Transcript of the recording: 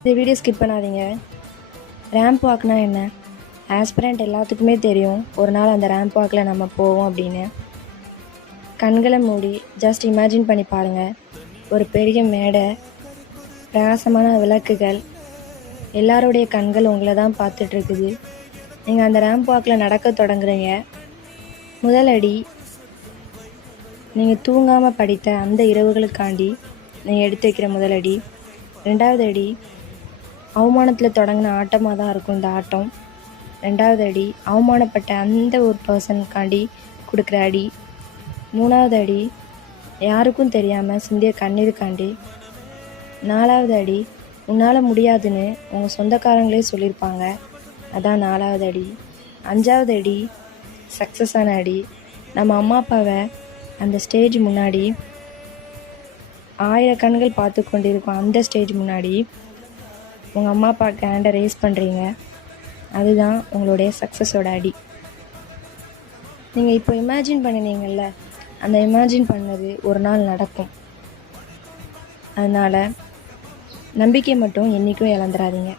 இந்த video skip பண்ணாதீங்க. Ramp வாக்னா என்ன? ஆஸ்பிரண்ட் எல்லாத்துக்குமே தெரியும் ஒரு நாள் அந்த ரேம்ப் வாக்கில் நம்ம போவோம் அப்படின்னு. கண்களை மூடி ஜஸ்ட் இமேஜின் பண்ணி பாருங்கள். ஒரு பெரிய மேடை, பிரகாசமான விளக்குகள், எல்லாருடைய கண்கள் உங்களை தான் பார்த்துட்ருக்குது. நீங்கள் அந்த ரேம்ப் வாக்கில் நடக்க தொடங்குறீங்க. முதல் அடி நீங்கள் தூங்காமல் படித்த அந்த இரவுகளுக்காண்டி நீங்கள் எடுத்து வைக்கிற முதல் அடி. ரெண்டாவது அடி அவமானத்தில் தொடங்கின ஆட்டமாக தான் இருக்கும் இந்த ஆட்டம். ரெண்டாவது அடி அவமானப்பட்ட அந்த ஒரு பர்சனுக்காண்டி கொடுக்குற அடி. மூணாவது அடி யாருக்கும் தெரியாமல் சிந்திய கண்ணீருக்காண்டி. நாலாவது அடி உன்னால் முடியாதுன்னு உங்கள் சொந்தக்காரங்களே சொல்லியிருப்பாங்க, அதான் நாலாவது அடி. அஞ்சாவது அடி சக்ஸஸான அடி. நம்ம அம்மா அப்பாவை அந்த ஸ்டேஜ் முன்னாடி 1000 கண்கள் பார்த்து கொண்டிருக்கும் அந்த ஸ்டேஜ் முன்னாடி உங்கள் அம்மா அப்பாவுக்கு ஹேண்டை ரேஸ் பண்ணுறீங்க. அதுதான் உங்களுடைய சக்ஸஸோட அடி. நீங்கள் இப்போ இமேஜின் பண்ணினீங்கள்ல, அந்த இமேஜின் பண்ணது ஒரு நாள் நடக்கும். அதனால் நம்பிக்கை மட்டும் என்றைக்கும் இழந்துடாதீங்க.